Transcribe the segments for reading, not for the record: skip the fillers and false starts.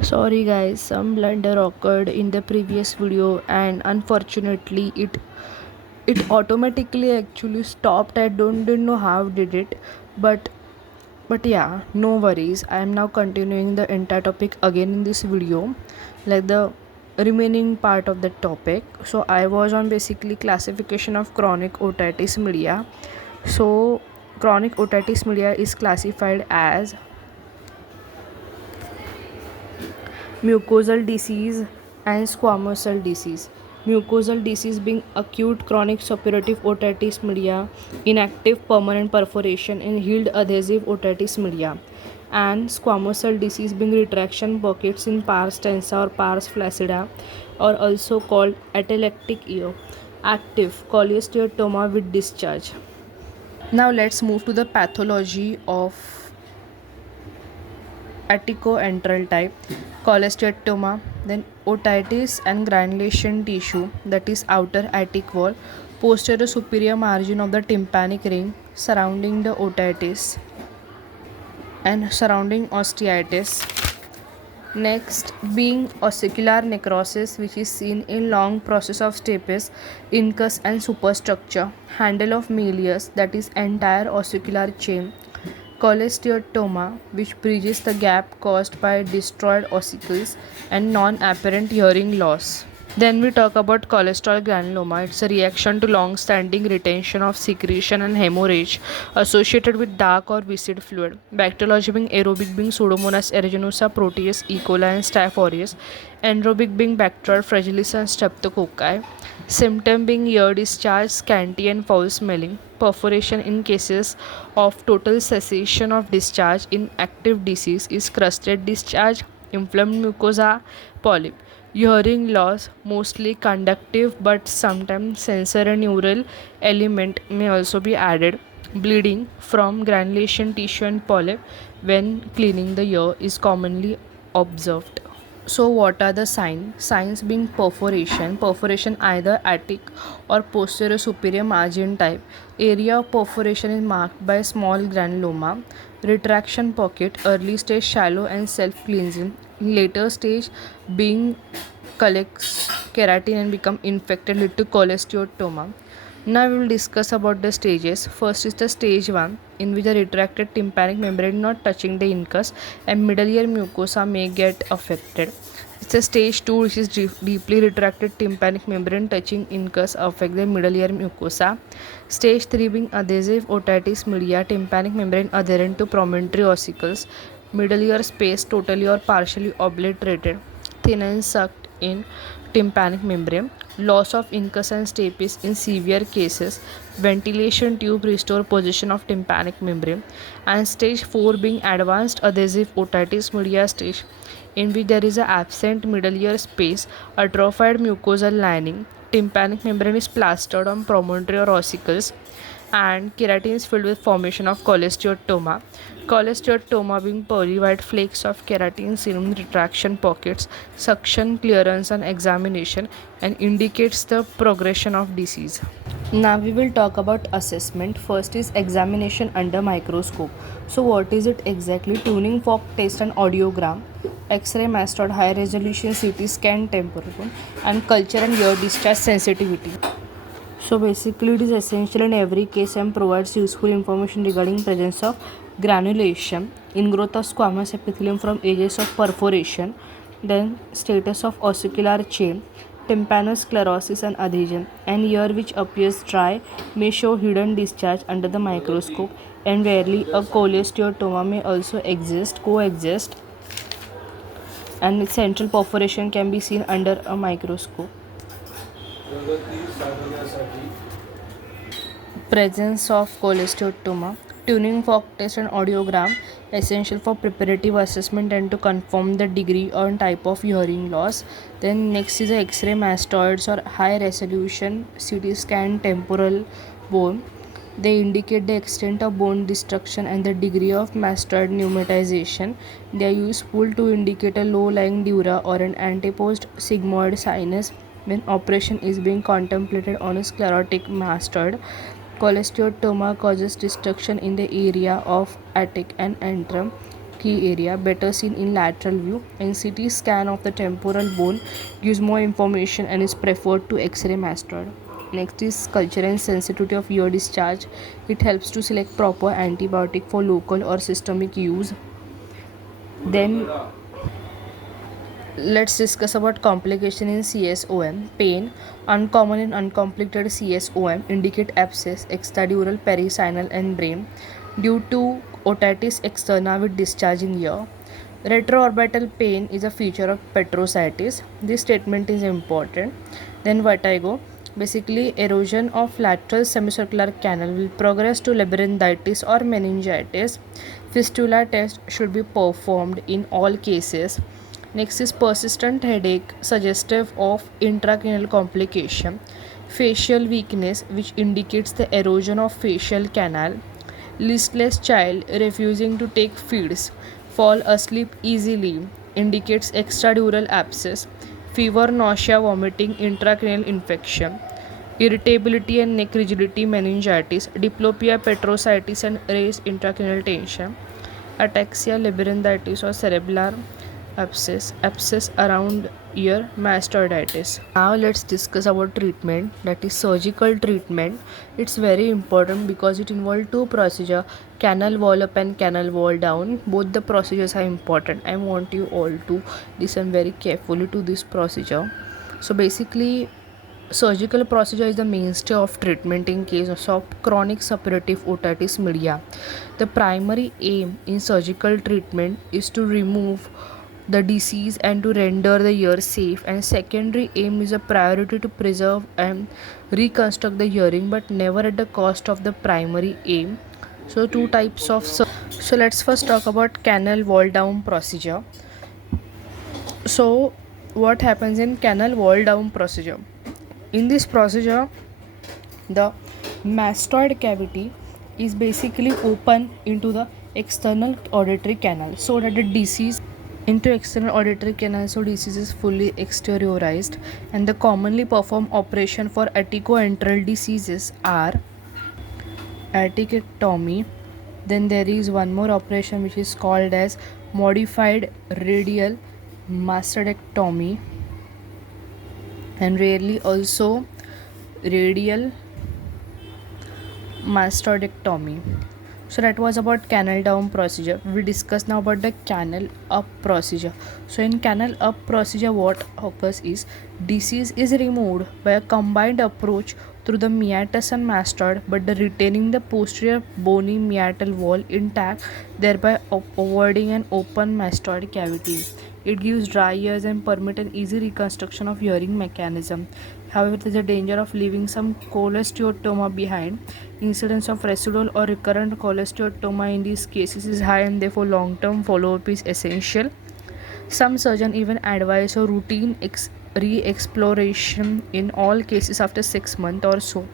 Sorry guys, some blunder occurred in the previous video and unfortunately it automatically actually stopped. I didn't know how did it, but yeah, no worries. I am now continuing the entire topic again in this video, like the remaining part of the topic. So I was on basically classification of chronic otitis media. So chronic otitis media is classified as mucosal disease and squamous cell disease. Mucosal disease being acute chronic suppurative otitis media, inactive permanent perforation in healed adhesive otitis media, and squamous cell disease being retraction pockets in pars tensa or pars flaccida, or also called atelectic ear, active cholesteatoma with discharge. Now let's move to the pathology of aticoantral type, cholesteatoma, then otitis and granulation tissue, that is outer attic wall, posterior superior margin of the tympanic ring surrounding the otitis and surrounding osteitis. Next, being ossicular necrosis, which is seen in long process of stapes, incus and superstructure, handle of Melius, that is entire ossicular chain, cholesteatoma, which bridges the gap caused by destroyed ossicles and non-apparent hearing loss. Then we talk about cholesterol granuloma. It's a reaction to long-standing retention of secretion and hemorrhage associated with dark or viscid fluid. Bacteriology being aerobic being Pseudomonas aeruginosa, Proteus, E. coli and Staph aureus. Anaerobic being Bacterial fragilis and Streptococci. Symptom being ear discharge, scanty and foul smelling. Perforation in cases of total cessation of discharge in active disease is crusted discharge, inflamed mucosa, polyp. Hearing loss, mostly conductive but sometimes sensorineural element may also be added. Bleeding from granulation tissue and polyp when cleaning the ear is commonly observed. So what are the signs? Signs being perforation either attic or posterior superior margin type. Area of perforation is marked by small granuloma. Retraction pocket, early stage shallow and self-cleansing. Later stage being collects keratin and become infected lead to cholesteatoma. Now we will discuss about the stages. First is the stage 1, in which the retracted tympanic membrane not touching the incus and middle ear mucosa may get affected. It's a stage 2, which is deeply retracted tympanic membrane touching incus affect the middle ear mucosa. Stage 3 being adhesive otitis media, tympanic membrane adherent to promontory ossicles, middle ear space totally or partially obliterated, thin and sucked in tympanic membrane, loss of incus and stapes in severe cases, ventilation tube restore position of tympanic membrane, and stage 4 being advanced adhesive otitis media stage, in which there is a absent middle ear space, atrophied mucosal lining, tympanic membrane is plastered on promontory or ossicles, and keratin is filled with formation of cholesteatoma. Cholesteatoma being pearly white flakes of keratin seen in retraction pockets, suction, clearance and examination, and indicates the progression of disease. Now we will talk about assessment. First is examination under microscope. So what is it exactly? Tuning fork test and audiogram, X-ray mastoid, high resolution CT scan temporal bone, and culture and ear discharge sensitivity. So basically it is essential in every case and provides useful information regarding presence of granulation, ingrowth of squamous epithelium from ages of perforation, then status of ossicular chain, tympanosclerosis and adhesion, and ear which appears dry may show hidden discharge under the microscope, and rarely a cholesteatoma may also coexist, and central perforation can be seen under a microscope. Presence of cholesteatoma, tuning fork test and audiogram essential for preparative assessment and to confirm the degree or type of hearing loss. Then next is the X-ray mastoids or high resolution CT scan temporal bone. They indicate the extent of bone destruction and the degree of mastoid pneumatization. They are useful to indicate a low-lying dura or an anteposed sigmoid sinus when operation is being contemplated on a sclerotic mastoid. Cholesteatoma causes destruction in the area of attic and antrum. key area, better seen in lateral view, and CT scan of the temporal bone gives more information and is preferred to X-ray mastoid. Next is culture and sensitivity of ear discharge. It helps to select proper antibiotic for local or systemic use. Then let's discuss about complication in CSOM. Pain, uncommon and uncomplicated CSOM, indicate abscess, extradural, perisinal and brain due to otitis externa with discharging ear. Retroorbital pain is a feature of petrositis. This statement is important. Then vertigo, basically erosion of lateral semicircular canal will progress to labyrinthitis or meningitis. Fistula test should be performed in all cases. Next is persistent headache suggestive of intracranial complication. Facial weakness which indicates the erosion of facial canal. Listless child refusing to take feeds. Fall asleep easily indicates extradural abscess. Fever, nausea, vomiting, intracranial infection. Irritability and neck rigidity, meningitis. Diplopia, petrositis and raised intracranial tension. Ataxia, labyrinthitis or cerebellar abscess around ear, mastoiditis. Now let's discuss about treatment, that is surgical treatment. It's very important because it involves two procedures, canal wall up and canal wall down. Both the procedures are important. I want you all to listen very carefully to this procedure. So basically, surgical procedure is the mainstay of treatment in case of chronic suppurative otitis media. The primary aim in surgical treatment is to remove the disease and to render the ear safe, and secondary aim is a priority to preserve and reconstruct the hearing, but never at the cost of the primary aim. So two types of so let's first talk about canal wall down procedure. So what happens in canal wall down procedure? In this procedure, the mastoid cavity is basically open into the external auditory canal so that the disease into external auditory canal, so disease is fully exteriorized. And the commonly performed operation for atticoantral diseases are atticectomy. Then there is one more operation which is called as modified radial mastodectomy, and rarely also radial mastodectomy. So that was about canal down procedure. We discuss now about the canal up procedure. So in canal up procedure, what occurs is disease is removed by a combined approach through the meatus and mastoid, but the retaining the posterior bony meatal wall intact, thereby avoiding an open mastoid cavity. It gives dry ears and permit an easy reconstruction of hearing mechanism. However, there is a danger of leaving some cholesteatoma behind. Incidence of residual or recurrent cholesteatoma in these cases is high, and therefore long-term follow-up is essential. Some surgeons even advise a routine re-exploration in all cases after 6 months or so.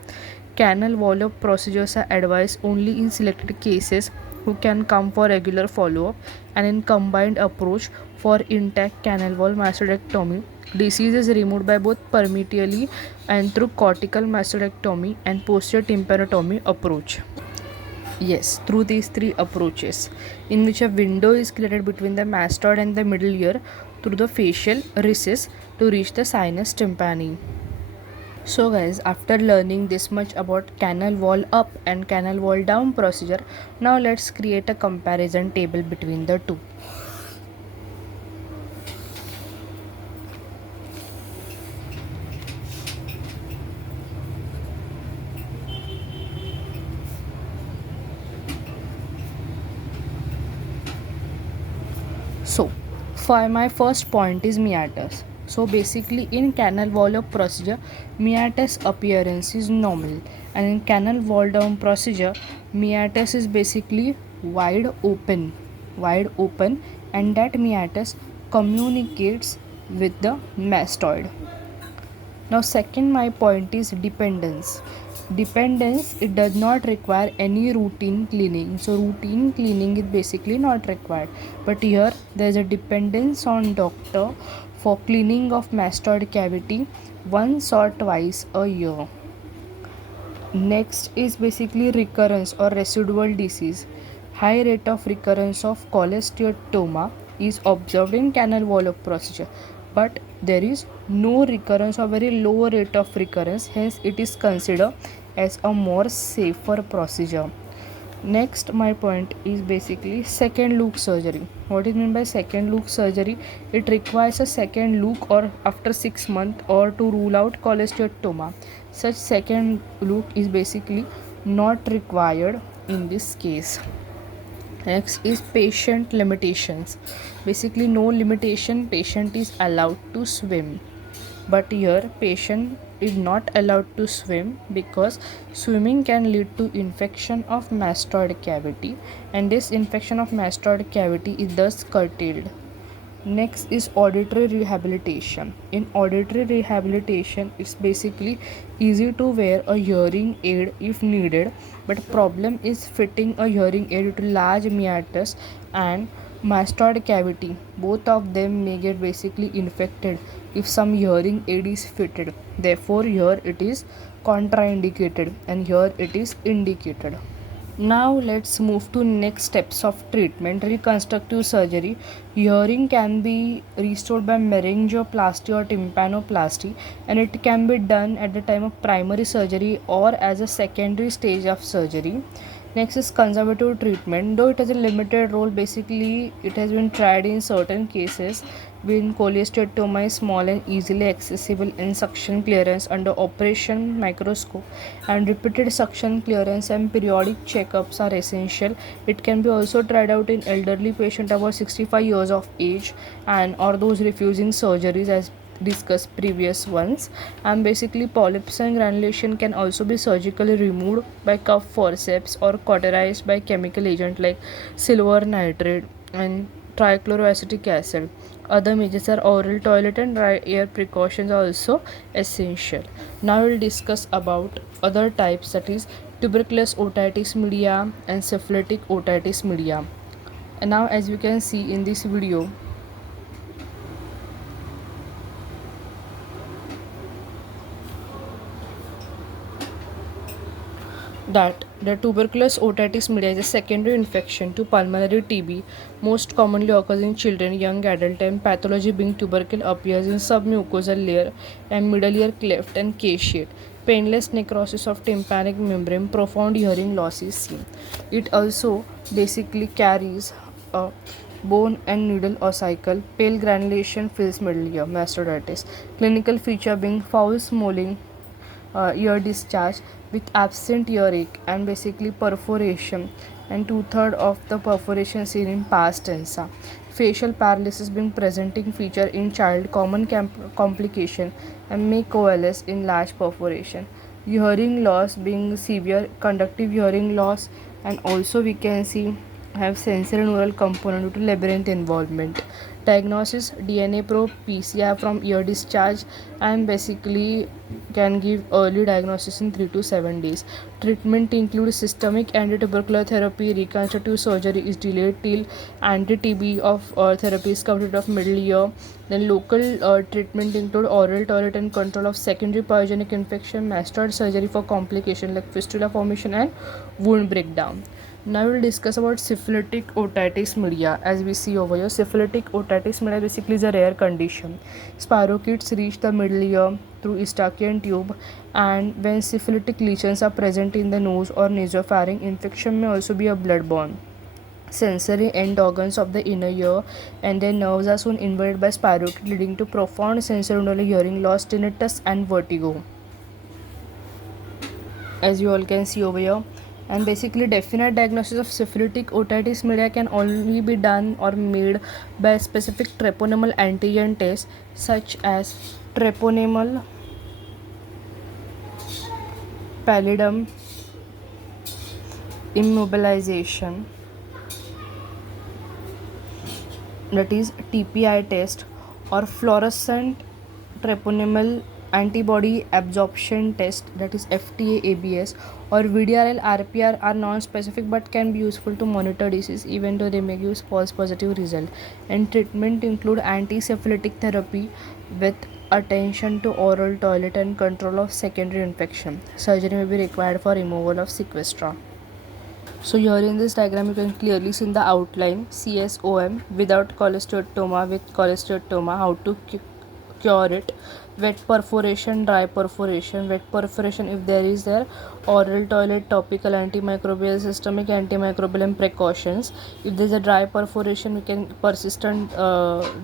Canal wall-up procedures are advised only in selected cases who can come for regular follow-up, and in combined approach for intact canal wall mastodectomy. Disease is removed by both permeatially and through cortical mastodectomy and posterior tympanotomy approach. Yes, through these three approaches, in which a window is created between the mastoid and the middle ear through the facial recess to reach the sinus tympani. So guys, after learning this much about canal wall up and canal wall down procedure, now let's create a comparison table between the two. So for my first point is meatus. So basically in canal wall up procedure, meatus appearance is normal, and in canal wall down procedure, meatus is basically wide open, and that meatus communicates with the mastoid. Now second, my point is dependence. It does not require any routine cleaning. So routine cleaning is basically not required, but here there is a dependence on doctor for cleaning of mastoid cavity once or twice a year. Next is basically recurrence or residual disease. High rate of recurrence of cholesteatoma is observed in canal wall procedure, but there is no recurrence or very low rate of recurrence, hence it is considered as a more safer procedure. Next, my point is basically second look surgery. What is meant by second look surgery? It requires a second look or after 6 months or to rule out cholesteatoma. Such second look is basically not required in this case. Next is patient limitations. Basically, no limitation, patient is allowed to swim. But here, patient is not allowed to swim because swimming can lead to infection of mastoid cavity, and this infection of mastoid cavity is thus curtailed. Next is auditory rehabilitation. In auditory rehabilitation, it's basically easy to wear a hearing aid if needed, but problem is fitting a hearing aid to large meatus and mastoid cavity. Both of them may get basically infected if some hearing aid is fitted. Therefore, here it is contraindicated and here it is indicated. Now let's move to next steps of treatment. Reconstructive surgery. Hearing can be restored by meningeoplasty or tympanoplasty, and it can be done at the time of primary surgery or as a secondary stage of surgery. Next is conservative treatment. Though it has a limited role, basically it has been tried in certain cases when cholesteatoma is small and easily accessible in suction clearance under operation microscope, and repeated suction clearance and periodic checkups are essential. It can be also tried out in elderly patients about 65 years of age and or those refusing surgeries as discussed previous ones. And basically polyps and granulation can also be surgically removed by cuff forceps or cauterized by chemical agent like silver nitrate and trichloroacetic acid. Other measures are oral toilet and dry air precautions are also essential. Now we'll discuss about other types, that is tuberculous otitis media and syphilitic otitis media. And now as you can see in this video, that the tuberculous otitis media is a secondary infection to pulmonary TB, most commonly occurs in children, young adult, and pathology being tubercle appears in submucosal layer and middle ear cleft and caseate. Painless necrosis of tympanic membrane, profound hearing loss is seen. It also basically carries a bone and needle ossicle, pale granulation fills middle ear, mastoiditis. Clinical feature being foul smelling, ear discharge with absent earache and basically perforation, and 2/3 of the perforation seen in pars tensa. Facial paralysis being presenting feature in child, common complication and may coalesce in large perforation. Hearing loss being severe, conductive hearing loss, and also we can see have sensory neural component due to labyrinth involvement. Diagnosis DNA probe, PCR from ear discharge, and basically can give early diagnosis in 3 to 7 days. Treatment includes systemic antitubercular therapy. Reconstructive surgery is delayed till anti-TB of therapy is completed of middle ear. Then local treatment include oral toilet and control of secondary pyogenic infection, mastoid surgery for complication like fistula formation and wound breakdown. Now we'll discuss about syphilitic otitis media. As we see over here, syphilitic otitis media basically is a rare condition. Spirochetes reach the middle ear through Eustachian tube, and when syphilitic lesions are present in the nose or nasopharynx, infection may also be a bloodborne. Sensory end organs of the inner ear and their nerves are soon invaded by spirochete, leading to profound sensorineural hearing loss, tinnitus, and vertigo. As you all can see over here, and basically definite diagnosis of syphilitic otitis media can only be done or made by a specific treponemal antigen test such as treponemal pallidum immobilization, that is TPI test, or fluorescent treponemal antibody absorption test, that is FTA-ABS, or VDRL RPR are non-specific but can be useful to monitor disease even though they may give false positive result. And treatment include antisyphilitic therapy with attention to oral toilet and control of secondary infection. Surgery may be required for removal of sequestra. So here in this diagram you can clearly see in the outline CSOM without cholesteatoma, with cholesteatoma, how to cure it. Wet perforation, dry perforation. Wet perforation if there is there, oral, toilet, topical, antimicrobial, systemic antimicrobial and precautions. If there is a dry perforation, we can persistent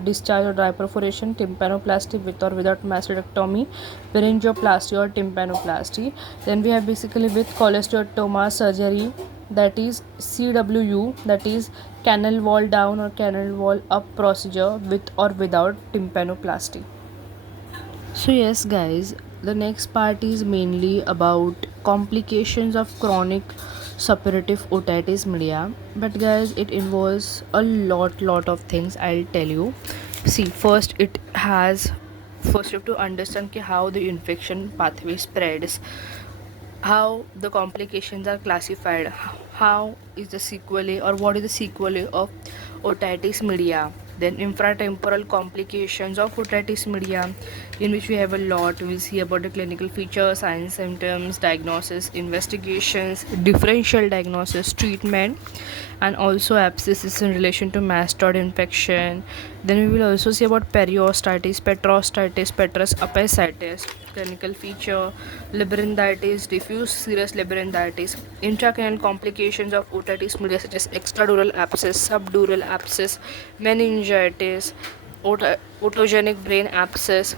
discharge or dry perforation, tympanoplasty with or without mastectomy, pharyngoplasty or tympanoplasty. Then we have basically with cholesteatoma surgery, that is CWU, that is canal wall down or canal wall up procedure with or without tympanoplasty. So yes guys, the next part is mainly about complications of chronic suppurative otitis media, but guys it involves a lot of things, I'll tell you. See, first you have to understand how the infection pathway spreads, how the complications are classified, how is the sequelae or what is the sequelae of otitis media. Then infratemporal complications of otitis media, in which we have a lot. We'll see about the clinical features, signs, symptoms, diagnosis, investigations, differential diagnosis, treatment, and also abscesses in relation to mastoid infection. Then we will also see about periostitis, petrostitis, petrous appendicitis, clinical feature, labyrinthitis, diffuse serous labyrinthitis, intracranial complications of otitis media such as extradural abscess, subdural abscess, meningitis, otogenic brain abscess.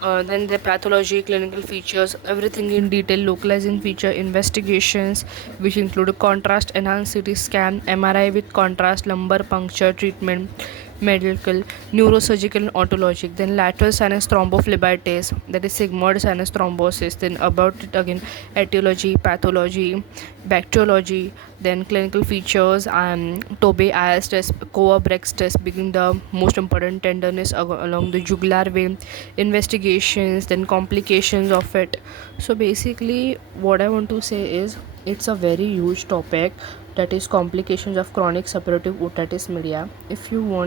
Then the pathology, clinical features, everything in detail, localizing feature, investigations, which include contrast enhanced CT scan, MRI with contrast, lumbar puncture treatment, medical, neurosurgical, and otologic. Then lateral sinus thrombophlebitis, that is sigmoid sinus thrombosis. Then about it again, etiology, pathology, bacteriology, then clinical features and Tobey IS test, Coa-Brex test, being the most important, tenderness along the jugular vein, investigations, then complications of it. So basically what I want to say is it's a very huge topic, that is complications of chronic suppurative otitis media. If you want